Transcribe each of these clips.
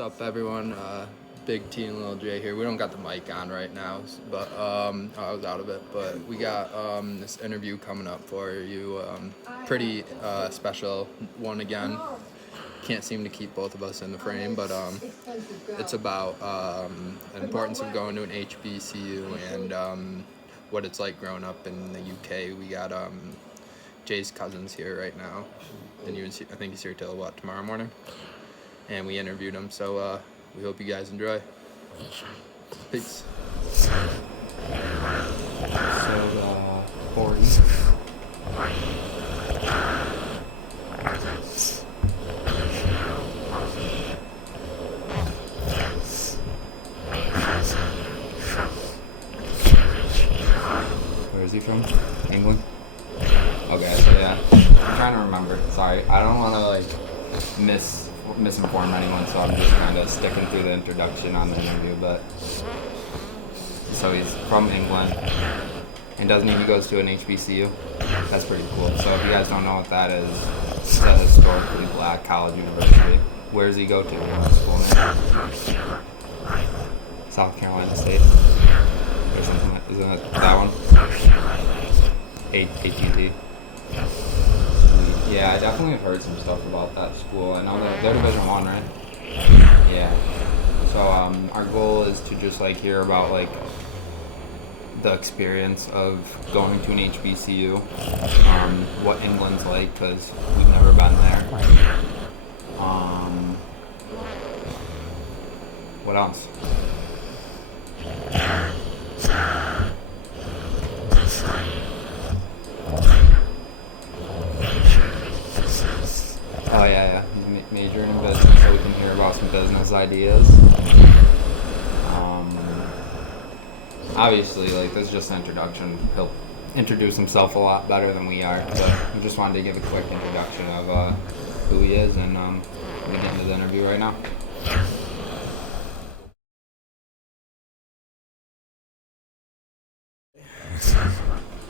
up, everyone? Big T and Little J here. We don't got the mic on right now, but I was out of it. But we got this interview coming up for you. Pretty special one again. Can't seem to keep both of us in the frame, but it's about the importance of going to an HBCU and what it's like growing up in the UK. We got Jay's cousins here right now, and I think he's here till tomorrow morning. And we interviewed him, so we hope you guys enjoy. Peace. So, 40. Where is he from? England? Okay, so yeah. I'm trying to remember. Sorry, I don't want to misinform anyone, so I'm just kind of sticking through the introduction on the interview. But so he's from England, and doesn't he goes to an HBCU? That's pretty cool. So if you guys don't know what that is, it's a historically black college university. Where does he go to? What school name? South Carolina State or something. Isn't it that one? AT&T. Yeah, I definitely have heard some stuff about that school. I know that they're Division I, right? Yeah. So our goal is to just hear about the experience of going to an HBCU, what England's like, because we've never been there. What else? Oh yeah. He's majoring in business, so we can hear about some business ideas. Obviously, this is just an introduction. He'll introduce himself a lot better than we are, but we just wanted to give a quick introduction of who he is, and we get into the interview right now.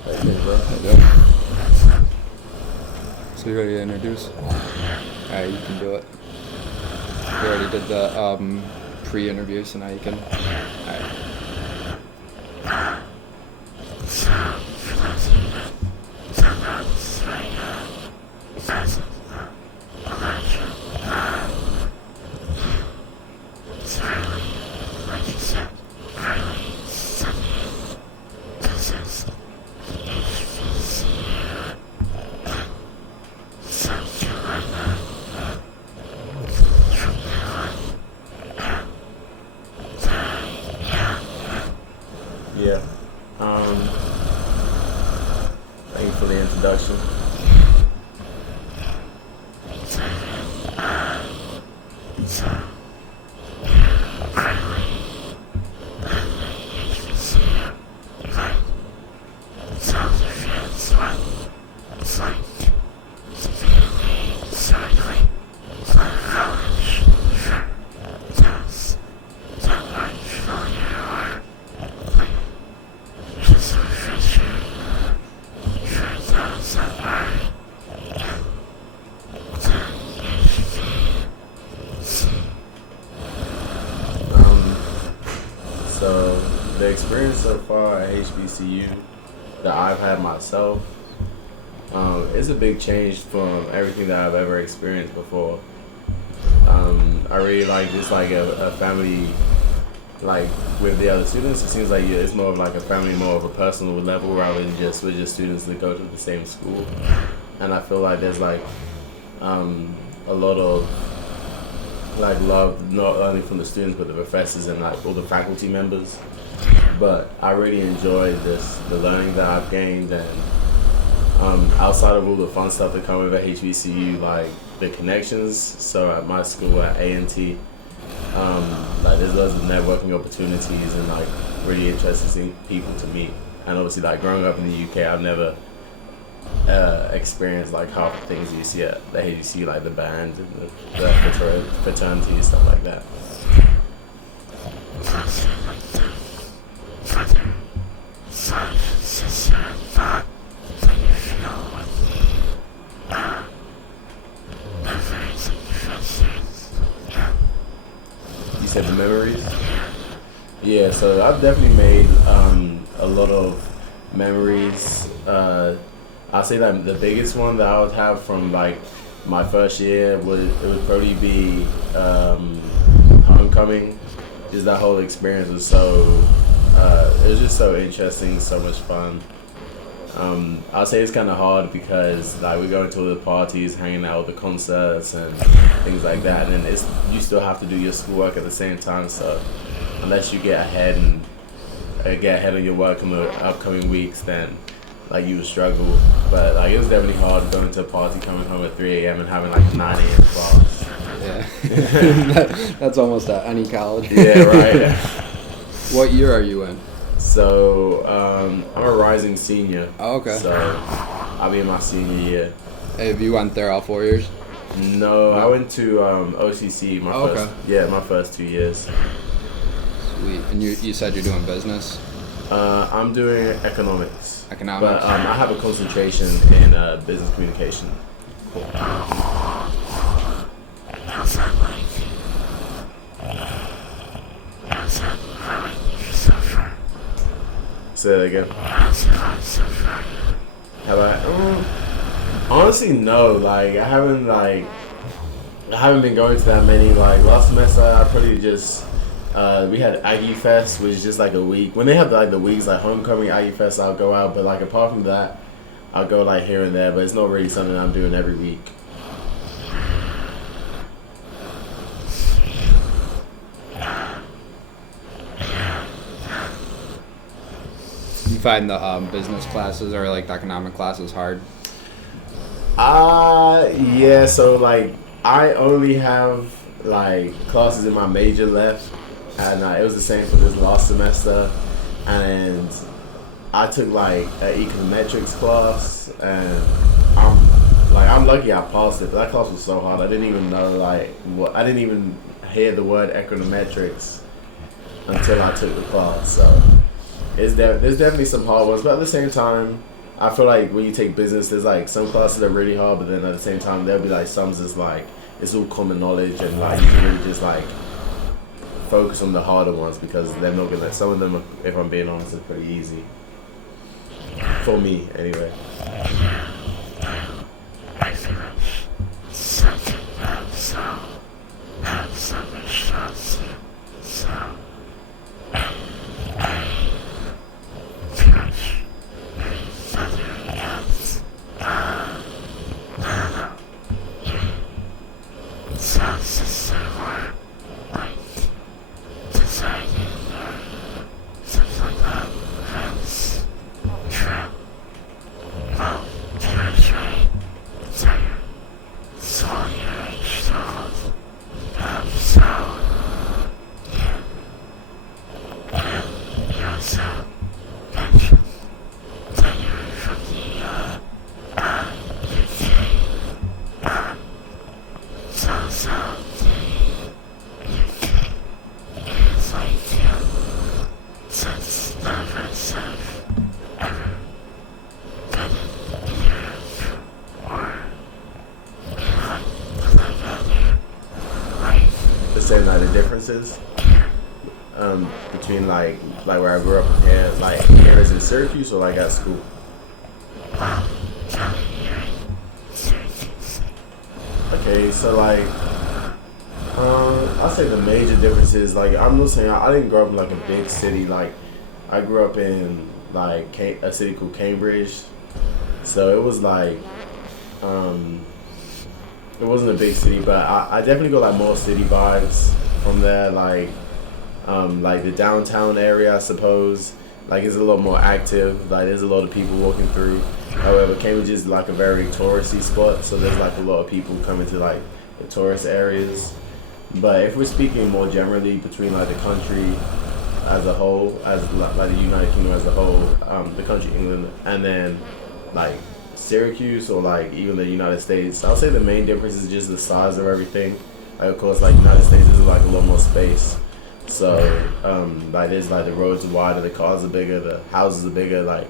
Hey, bro. So you ready to introduce? Alright, you can do it. We already did the pre-interview, so now you can. Alright. Yeah. Thank you for the introduction. So the experience so far at HBCU that I've had myself is a big change from everything that I've ever experienced before. I really like this, a family, with the other students. It seems like it's more of a family, more of a personal level rather than we're just students that go to the same school. And I feel like there's a lot of love, not only from the students but the professors and all the faculty members. But I really enjoyed the learning that I've gained, and outside of all the fun stuff that come with at HBCU, the connections. So at my school at A&T, there's loads of networking opportunities and really interesting people to meet. And obviously, growing up in the UK, I've never experienced half the things you see at the HBCU, the band and the fraternity and stuff like that. Yeah, so I've definitely made a lot of memories. I'll say that the biggest one that I would have from like my first year would probably be homecoming. Just that whole experience was so it was just so interesting, so much fun. I'll say it's kind of hard because like we go into the parties, hanging out with the concerts and things like that, and then you still have to do your schoolwork at the same time. So unless you get ahead on your work in the upcoming weeks, then like you would struggle. But like it was definitely hard going to a party, coming home at 3 a.m. and having like 9 a.m. class. Yeah, that's almost at any college. Yeah, right. What year are you in? So I'm a rising senior. Oh, okay. So I'll be in my senior year. Hey, have you went there all 4 years? No, I went to OCC my first 2 years. Sweet. And you said you're doing business? I'm doing economics. Economics? But I have a concentration in business communication. Cool. Say that again. Have I? Honestly, no. Like I haven't been going to that many. Like last semester, I probably just we had Aggie Fest, which is just like a week. When they have like the weeks like homecoming, Aggie Fest, I'll go out. But like apart from that, I'll go like here and there. But it's not really something I'm doing every week. You find the business classes or like the economic classes hard? Yeah. So like I only have like classes in my major left, and it was the same for this last semester. And I took like an econometrics class, and I'm lucky I passed it. But that class was so hard. I didn't even know I didn't even hear the word econometrics until I took the class. So there's definitely some hard ones, but at the same time, I feel like when you take business, there's like some classes that are really hard, but then at the same time, there'll be like some that's like it's all common knowledge, and like you can really just like focus on the harder ones because they're not gonna. Some of them, if I'm being honest, are pretty easy for me anyway. Saying like the differences between like where I grew up and like here is in Syracuse or like at school. Okay, so like I'll say the major differences, like I'm not saying I didn't grow up in like a big city. Like I grew up in like a city called Cambridge, so it was like it wasn't a big city, but I definitely got like more city vibes from there. Like the downtown area, I suppose, like is a lot more active. Like there's a lot of people walking through. However, Cambridge is like a very touristy spot, so there's like a lot of people coming to like the tourist areas. But if we're speaking more generally between like the country as a whole, as like the United Kingdom as a whole, the country England, and then like Syracuse or like even the United States, I'll say the main difference is just the size of everything. Like of course, like United States is like a lot more space. So like there's like the roads are wider, the cars are bigger, the houses are bigger, like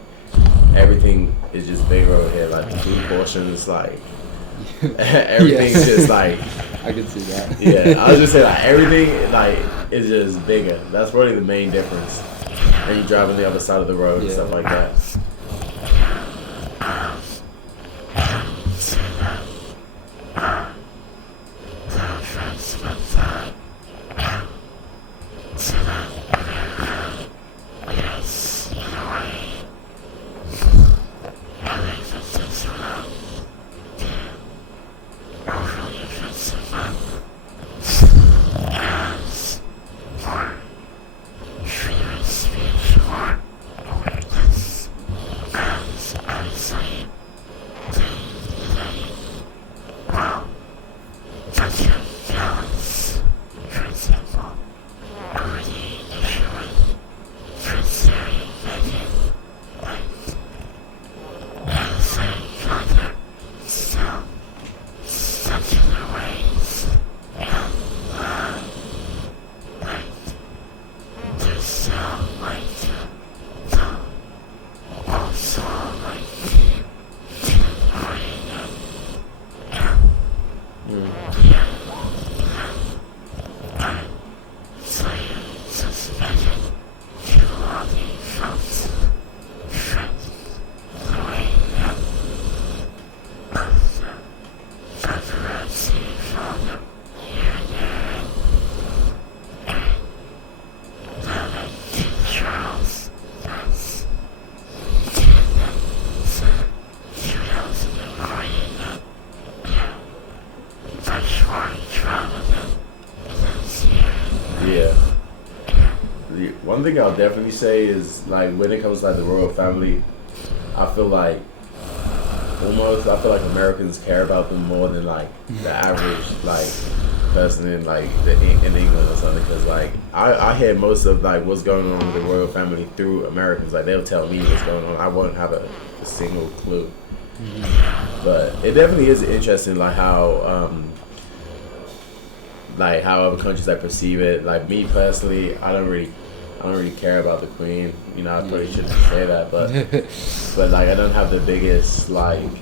everything is just bigger over here. Like the food portions, like Everything's just like, I could see that. yeah, I was just saying like everything like is just bigger. That's really the main difference. And you drive on the other side of the road and stuff like that. Yeah. One thing I'll definitely say is like when it comes to like the royal family, I feel like Americans care about them more than like the average like person in like in England or something. Because like I hear most of like what's going on with the royal family through Americans. Like they'll tell me what's going on. I won't have a single clue. But it definitely is interesting like how other countries like perceive it. Like me personally, I don't really care about the Queen. You know, I probably shouldn't say that, but but like I don't have the biggest I'm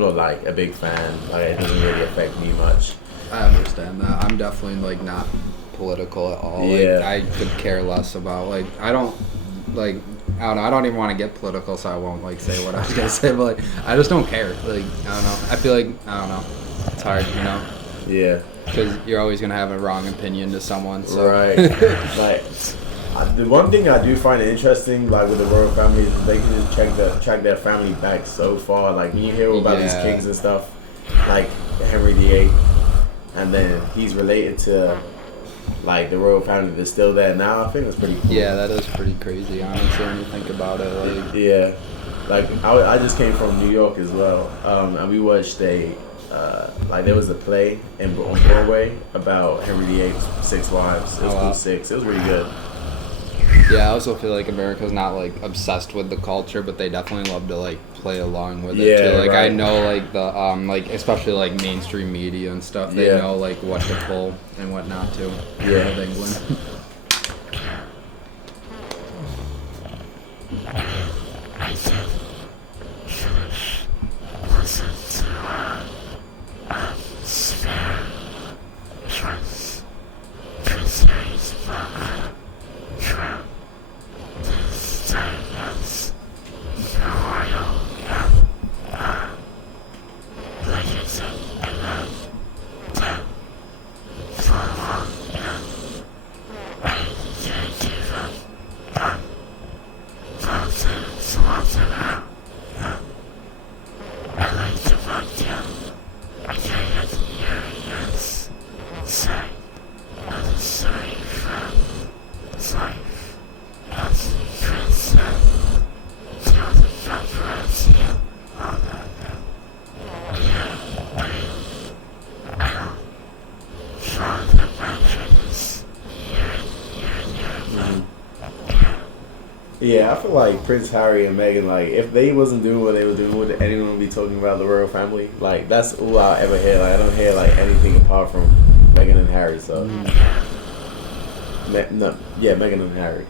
not like a big fan. Like it doesn't really affect me much. I understand that. I'm definitely like not political at all. Yeah. Like I could care less about like I don't even want to get political, so I won't like say what I was gonna say. But like I just don't care. Like I don't know. I feel like I don't know. It's hard, you know. Yeah. Because you're always gonna have a wrong opinion to someone. So. Right. Like the one thing I do find interesting, like with the royal family, is they can just track their family back so far. Like when you hear about these kings and stuff, like Henry VIII, and then he's related to like the royal family that's still there now. I think that's pretty cool. Yeah, that is pretty crazy, honestly, when you think about it. Like, yeah, like I just came from New York as well, and we watched like there was a play on Broadway about Henry VIII's 6 wives. It was called 6. It was really good. Yeah, I also feel like America's not like obsessed with the culture, but they definitely love to like play along with it too. Like I know like the like especially like mainstream media and stuff, they know like what to pull and what not to. Yeah. Of England. Yeah, I feel like Prince Harry and Meghan, like, if they wasn't doing what they were doing, would anyone be talking about the royal family? Like, that's all I ever hear. Like, I don't hear, like, anything apart from Meghan and Harry, so. Meghan and Harry.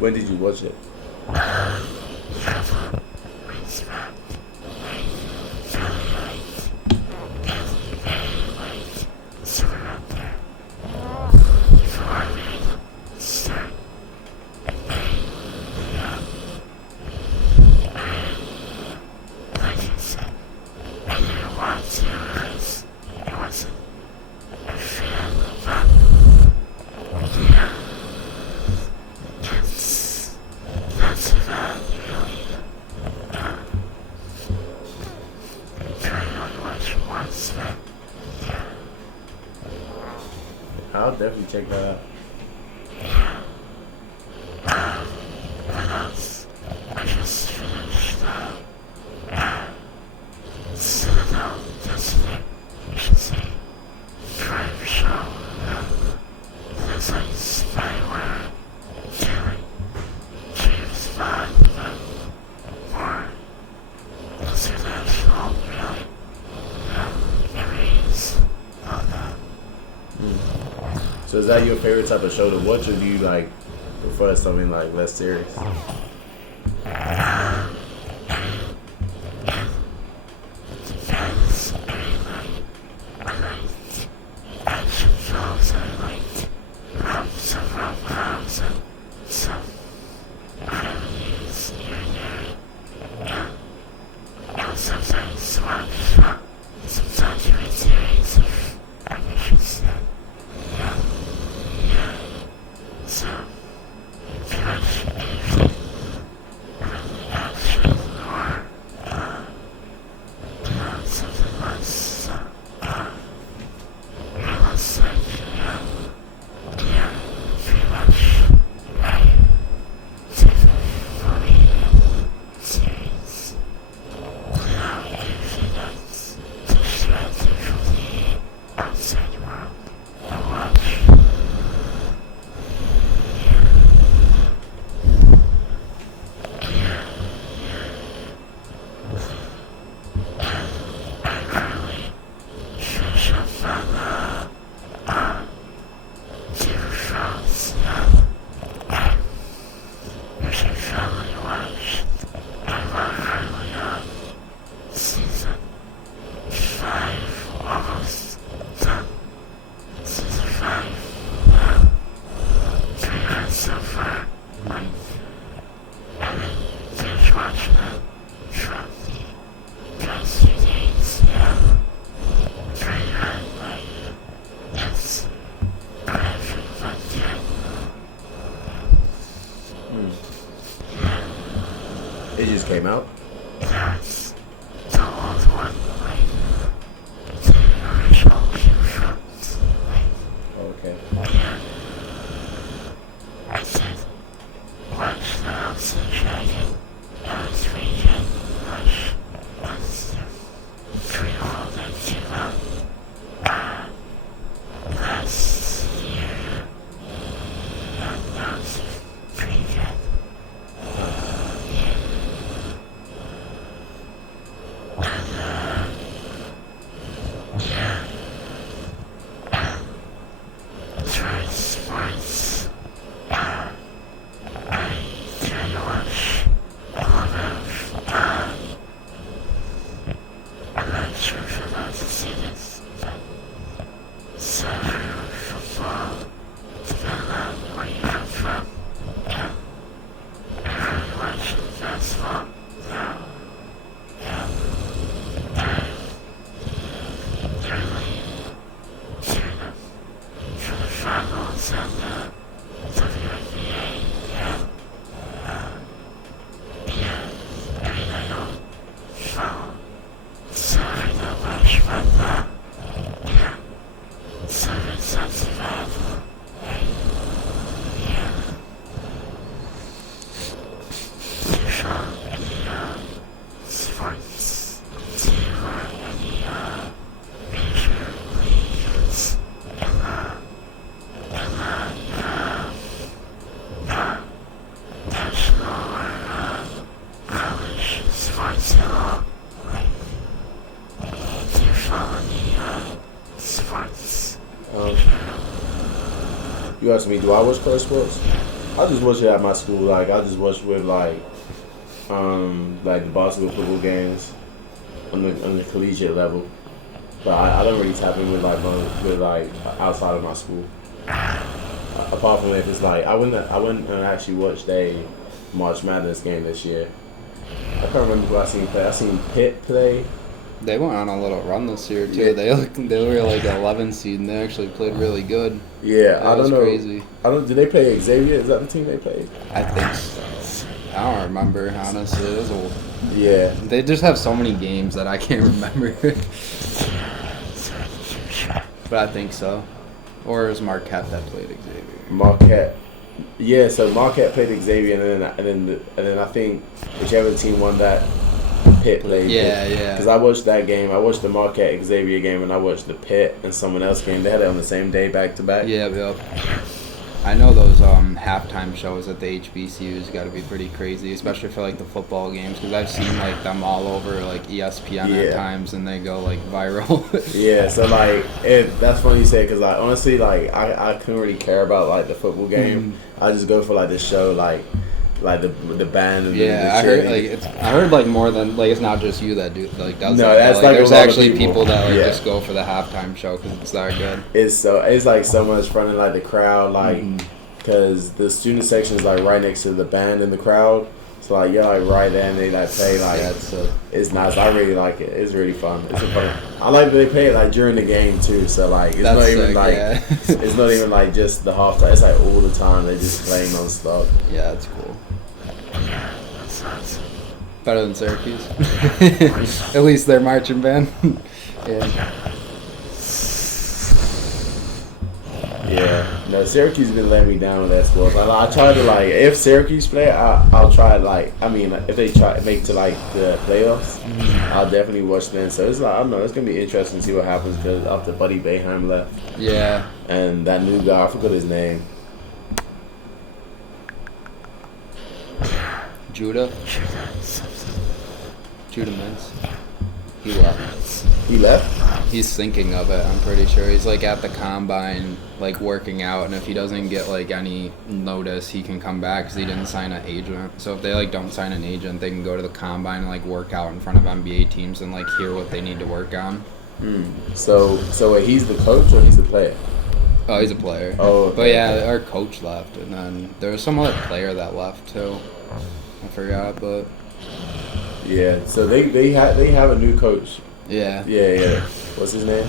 When did you watch it? I'll definitely check that out. So is that your favorite type of show to watch, or do you like prefer something like less serious? You asked me, do I watch college sports? I just watch it at my school. Like I just watch with like the basketball, football games on the collegiate level. But I don't really tap in with outside of my school. Apart from if it's like I went and actually watched a March Madness game this year. I can't remember who I seen play. I seen Pitt play. They went on a little run this year too. Yeah. They were like 11 seed and they actually played really good. Yeah, I don't know. Crazy. Did they play Xavier? Is that the team they played? I think so. I don't remember, honestly. It was old. Yeah. They just have so many games that I can't remember. But I think so. Or is Marquette that played Xavier? Marquette. Yeah, so Marquette played Xavier, and then I think whichever team won that, Pitt played. Yeah. Because I watched that game. I watched the Marquette Xavier game, and I watched the Pitt and someone else game. They had it on the same day, back to back. Yeah. I know those halftime shows at the HBCUs got to be pretty crazy, especially for like the football games, because I've seen like them all over like ESPN at times, and they go like viral. Yeah, so like that's funny you say, because like honestly, like I couldn't really care about like the football game. I just go for like the show, like the band and I heard like more than like it's not just you that does that. No, that's like there's a lot of actually people that like just go for the halftime show because it's that good. It's like so much fun, and like the crowd, like because the student section is like right next to the band and the crowd, so like you're like right there and they like play like it's nice. I really like it. It's really fun. It's fun. I like that they play it like during the game too, so like it's not even it's not even like just the halftime. It's like all the time they just play non-stop. Yeah, it's cool. Better than Syracuse. At least their marching band. Yeah. No, Syracuse has been letting me down with that sports. I try to like if Syracuse play, I'll try like if they try make it to like the playoffs, I'll definitely watch them. So it's like I don't know, it's gonna be interesting to see what happens because after Buddy Boeheim left. Yeah. And that new guy, I forgot his name. Judah Mintz. He left. He left? He's thinking of it, I'm pretty sure. He's like at the combine, like working out, and if he doesn't get like any notice, he can come back because he didn't sign an agent. So if they like don't sign an agent, they can go to the combine and like work out in front of NBA teams and like hear what they need to work on. So wait, he's the coach or he's the player? Oh, he's a player. Oh, okay. But yeah, our coach left, and then there was some other player that left too. I forgot, but yeah. So they have a new coach. Yeah. Yeah. What's his name?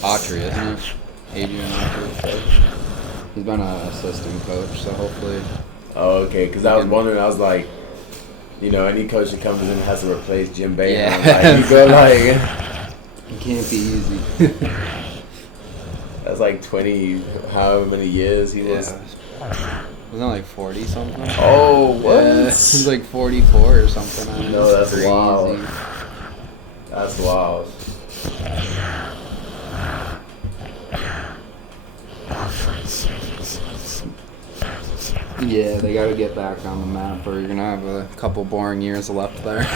Autry, isn't it? Adrian Autry. He's been an assistant coach, so hopefully. Oh, okay. Because I was wondering, I was like, any coach that comes in has to replace Jim Boeheim. Yeah. Like, you go like. It can't be easy. That's like 20, however many years he was. Wasn't it like 40 something? Oh, what? Yeah, he's like 44 or something. No, that's crazy. Wild. That's wild. Yeah, they got to get back on the map, or you're gonna have a couple boring years left there.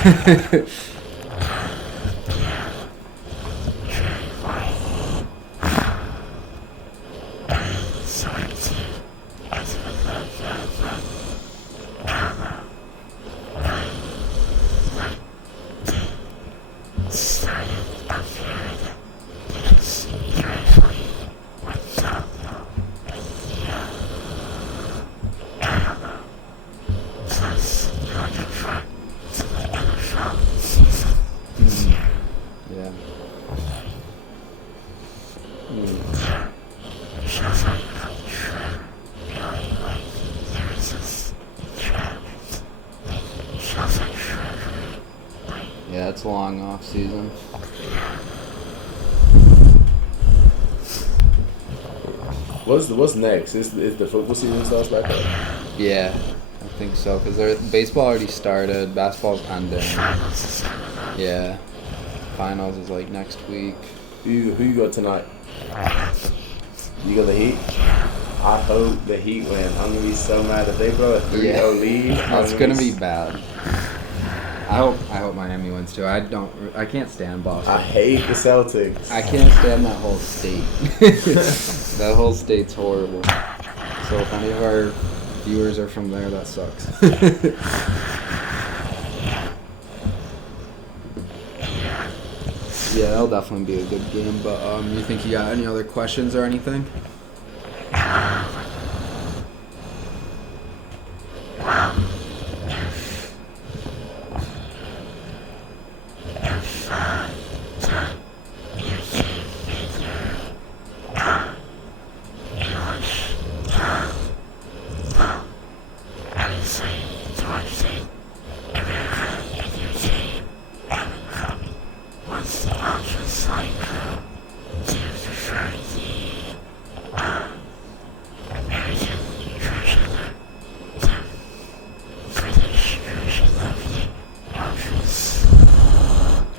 Yeah, it's a long off season. What's next? Is the football season starts back up? Yeah, I think so. Because baseball already started. Basketball's ending. Yeah. Finals is like next week. Who you got tonight? You got the Heat? I hope the Heat win. I'm gonna be so mad if they blow a 3-0 lead. It's gonna be bad. I hope Miami wins too. I can't stand Boston. I hate the Celtics. I can't stand that whole state. That whole state's horrible. So if any of our viewers are from there, that sucks. Yeah, that'll definitely be a good game. But you think you got any other questions or anything?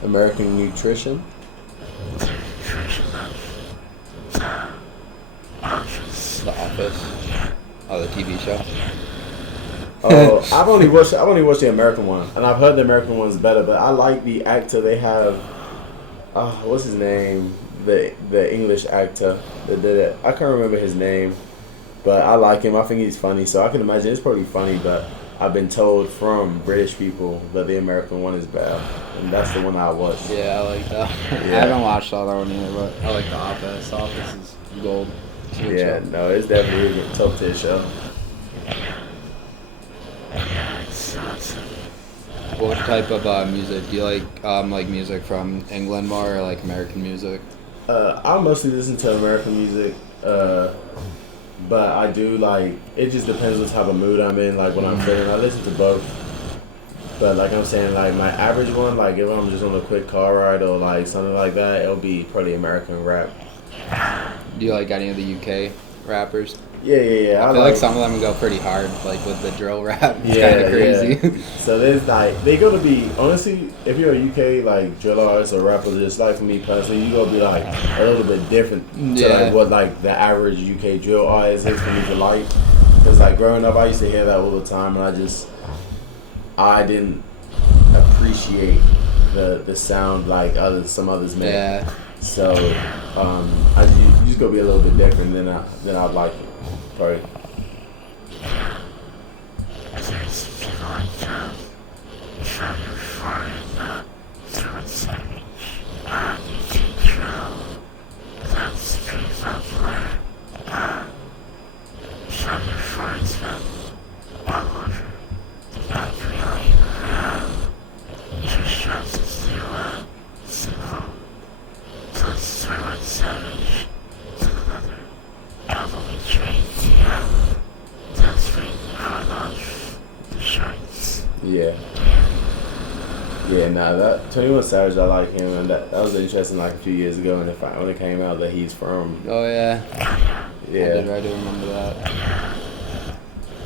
American Nutrition. The Office. Oh, the TV show. Oh, I've only watched the American one, and I've heard the American one's better. But I like the actor they have. What's his name? The English actor that did it. I can't remember his name, but I like him. I think he's funny, so I can imagine it's probably funny. But I've been told from British people that the American one is bad, and that's the one I watched. Yeah, I like that. Yeah. I haven't watched the other one either, but I like The Office. The Office is gold. It's a good Yeah, show. no, it's definitely a top tier show. What type of music do you like music from England more or like American music? I mostly listen to American music, but I do like, it just depends what type of mood I'm in, like when I'm feeling. I listen to both. But like I'm saying, like my average one, like if I'm just on a quick car ride or like something like that, it'll be probably American rap. Do you like any of the UK rappers? Yeah. I feel like some of them go pretty hard, like with the drill rap. It's kind of crazy. Yeah. So there's like, they gotta be, honestly, if you're a UK like drill artist or rapper, just like for me personally, you gotta be like a little bit different to like what like the average UK drill artist is for me to like. Cause like growing up, I used to hear that all the time, and I didn't appreciate the sound like some others make. Yeah. So you just gotta be a little bit different than I'd like it. Probably. Yeah, that 21 Savage, I like him, and that was interesting like a few years ago when it came out that he's from. Oh yeah. Yeah. I do remember that.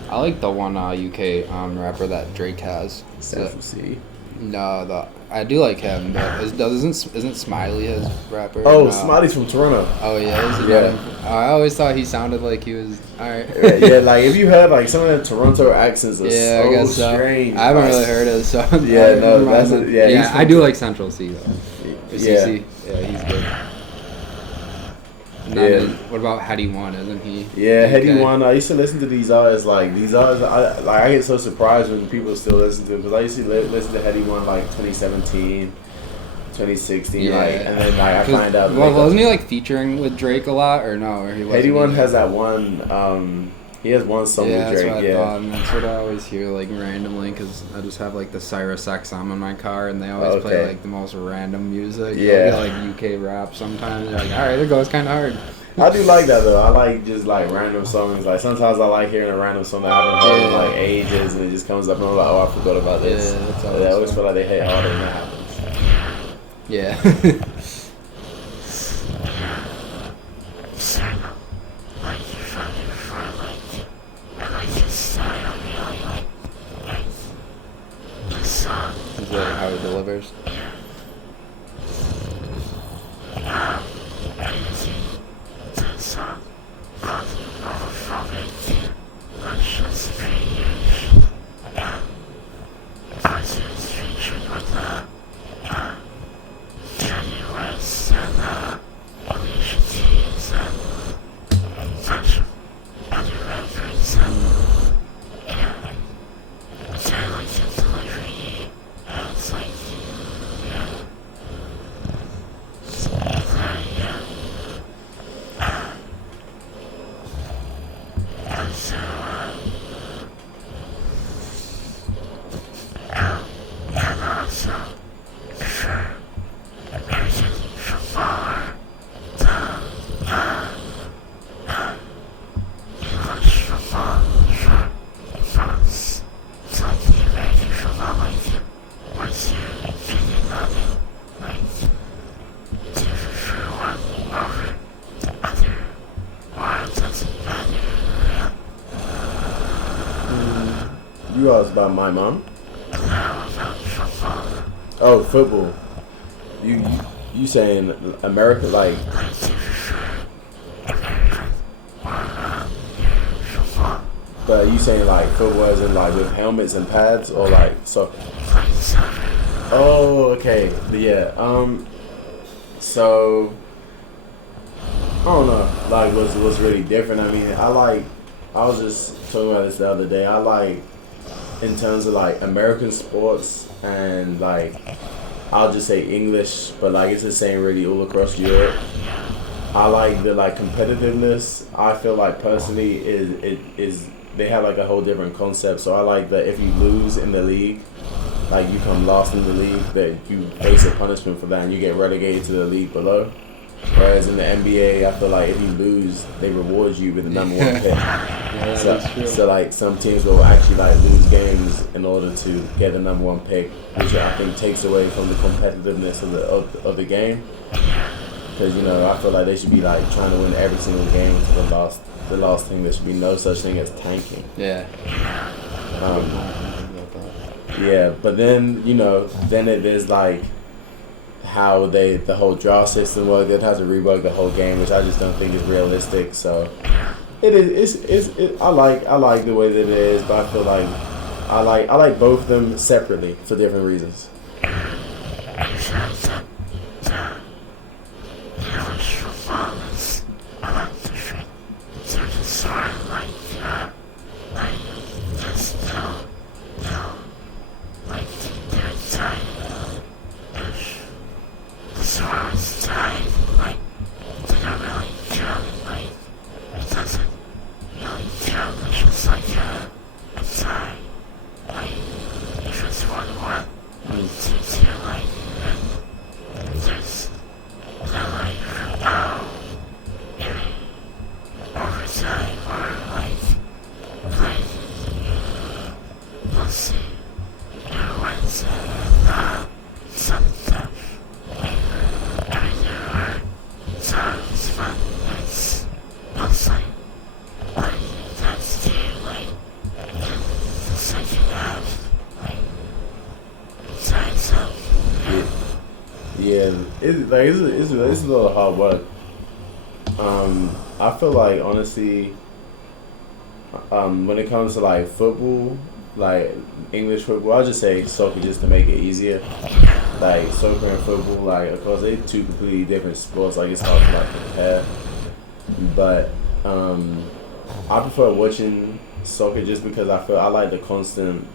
I like the one UK rapper that Drake has. Central C. No, I do like him, but isn't Smiley his rapper? Oh, No. Smiley's from Toronto. Oh yeah, is he Yeah. not him? I always thought he sounded like he was alright. Yeah, like if you heard like some of the Toronto accents are Yeah, I so guess so. strange. I haven't Like, really heard it, so Yeah, no, that's a, yeah. he's I from- do like Central C though. Yeah. CC. Yeah, he's good. And then Yeah. what about Heady One? Isn't he? Yeah, Heady UK? One. I used to listen to these artists. I get so surprised when people still listen to him because I used to listen to Heady One like 2017, 2016, Yeah. and then like I find out. Well, wasn't he like featuring with Drake a lot, or no? Or he wasn't Heady One either? has that one He has one song Yeah, with that's Drake. what I Yeah. thought. And that's what I always hear, like, randomly, because I just have, like, the Cyrus XM in my car, and they always play, Okay. like, the most random music. Yeah. They'll get, like, UK rap sometimes. They're like, all right, it goes kind of hard. I do like that though. I like just like random songs. Like sometimes I like hearing a random song that I haven't heard in like ages, and it just comes up, and I'm like, oh, I forgot about this. Yeah, that's But always I always fun. feel like they hit harder when that happens. Yeah. Is that how he delivers? You asked about my mom. Oh, football. You saying America like? But you saying like football as in like with helmets and pads or like soccer? Oh, okay. Yeah. So I don't know. Like what's really different? I mean, I was just talking about this the other day. I like in terms of like American sports and like I'll just say English, but like it's the same really all across Europe. I like the like competitiveness. I feel like personally is they have like a whole different concept. So I like that if you lose in the league, like you come last in the league, that you face a punishment for that and you get relegated to the league below. Whereas in the NBA, I feel like if you lose, they reward you with the number one pick. Yeah, that's true. So like some teams will actually like lose games in order to get the number one pick, which I think takes away from the competitiveness of the game. Because I feel like they should be like trying to win every single game to the last thing. There should be no such thing as tanking. Yeah. Yeah, but then there's like how the whole draw system works. They'd have to rework the whole game, which I just don't think is realistic. So it is. I like the way that it is, but I feel like I like both of them separately for different reasons. Yeah, it's a little hard work. I feel like honestly, when it comes to like football, like English football, I'll just say soccer just to make it easier. Like soccer and football, like of course they're two completely different sports. Like it's hard to like compare, but I prefer watching soccer just because I like the constant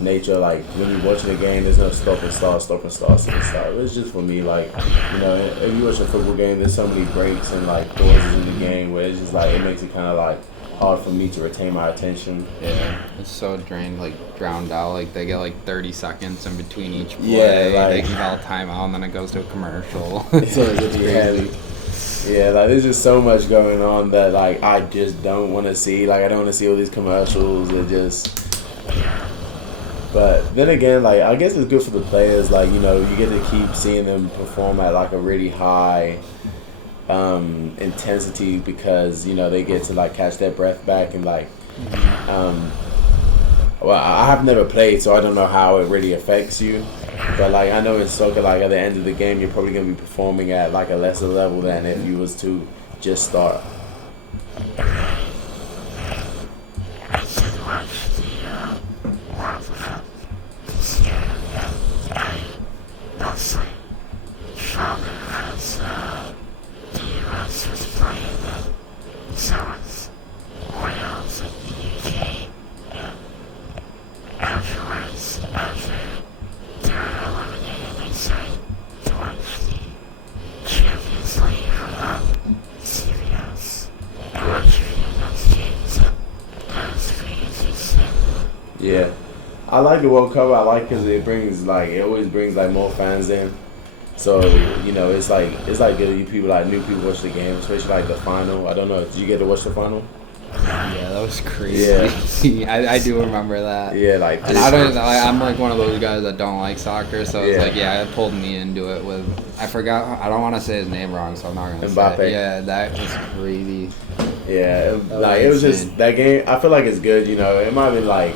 nature. Like when you're watching a game, there's no stop and start, stop and start, stop and start. It's just for me, like if you watch a football game, there's so many breaks and like pauses in the game where it's just like it makes it kind of like hard for me to retain my attention. Yeah, it's so drowned out. Like they get like 30 seconds in between each play. Yeah, they can call a timeout and then it goes to a commercial. So it's really heavy. Yeah, like there's just so much going on that like I just don't want to see. Like I don't want to see all these commercials. It just. But then again, like I guess it's good for the players. Like you get to keep seeing them perform at like a really high intensity because they get to like catch their breath back and like. Well, I have never played, so I don't know how it really affects you. But like I know in soccer, like at the end of the game, you're probably gonna be performing at like a lesser level than if you was to just start. Yeah, I like the World Cup. I like because it always brings like more fans in. So it's like good people like new people watch the game, especially like the final. I don't know. Did you get to watch the final? Yeah, that was crazy. Yeah. I do remember that. Yeah, like. And I'm like one of those guys that don't like soccer, so it's like it pulled me into it with. I forgot. I don't want to say his name wrong, so I'm not gonna Mbappe. say it. Yeah, that was crazy. Yeah, it was just that game. I feel like it's good. It might be like.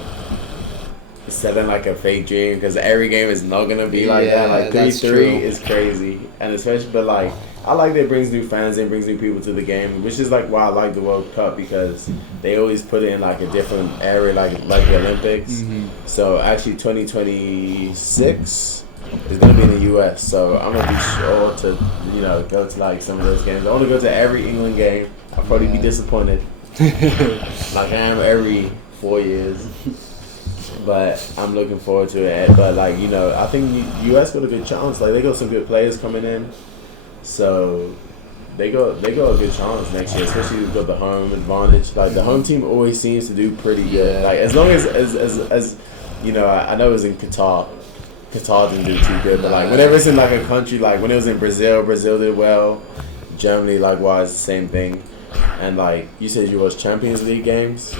Selling like a fake dream because every game is not gonna be like that. Like 3-3 is crazy, and especially but like I like that it brings new fans in, brings new people to the game, which is like why I like the World Cup because they always put it in like a different area, like the Olympics. Mm-hmm. So actually, 2026 is gonna be in the U.S. So I'm gonna be sure to go to like some of those games. I want to go to every England game. I'll probably be disappointed, like I am every 4 years. But I'm looking forward to it. But like I think U.S. got a good chance. Like they got some good players coming in, so they got a good chance next year. Especially we've got the home advantage. Like the home team always seems to do pretty good. Like as long as I know it was in Qatar. Qatar didn't do too good, but like whenever it's in like a country, like when it was in Brazil did well. Germany likewise the same thing. And like you said, you watched Champions League games.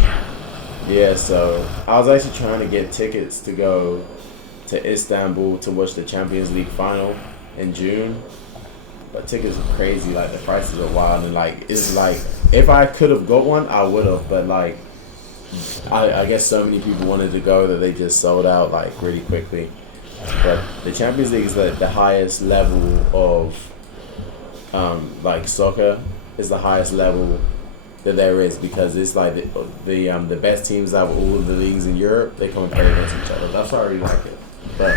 Yeah, so I was actually trying to get tickets to go to Istanbul to watch the Champions League final in June. But tickets are crazy, like the prices are wild and like it's like if I could have got one, I would have, but like I guess so many people wanted to go that they just sold out like really quickly. But the Champions League is the highest level of like soccer is the highest level that there is because it's like the best teams out of all of the leagues in Europe, they come and play against each other. That's why I really like it. But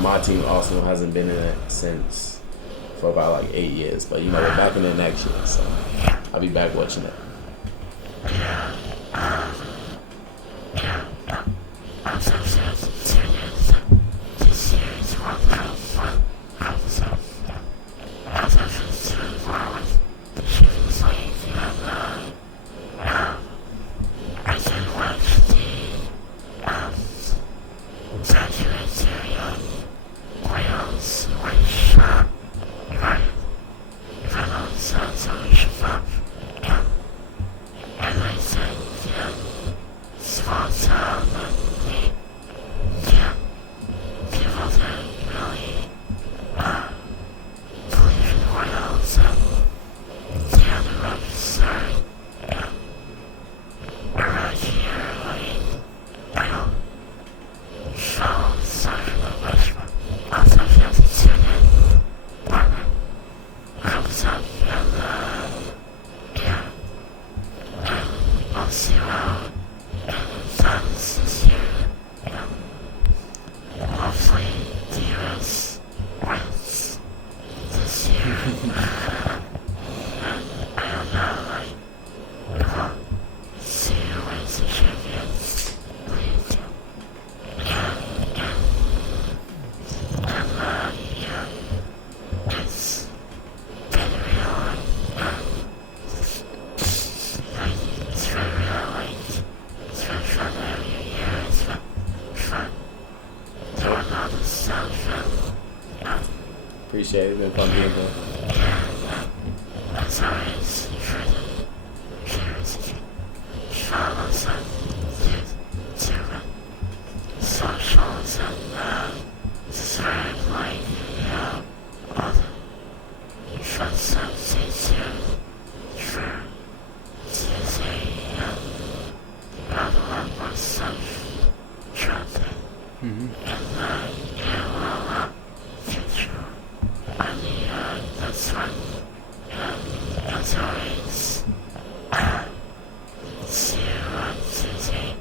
my team Arsenal hasn't been in it since for about like 8 years. But we're back in it next year, so I'll be back watching it. Beautiful, beautiful.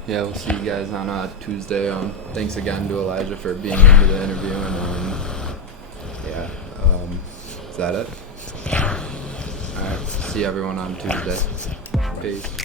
Yeah, we'll see you guys on Tuesday. Thanks again to Elijah for being into the interview, and yeah, is that it? All right, see everyone on Tuesday. Peace.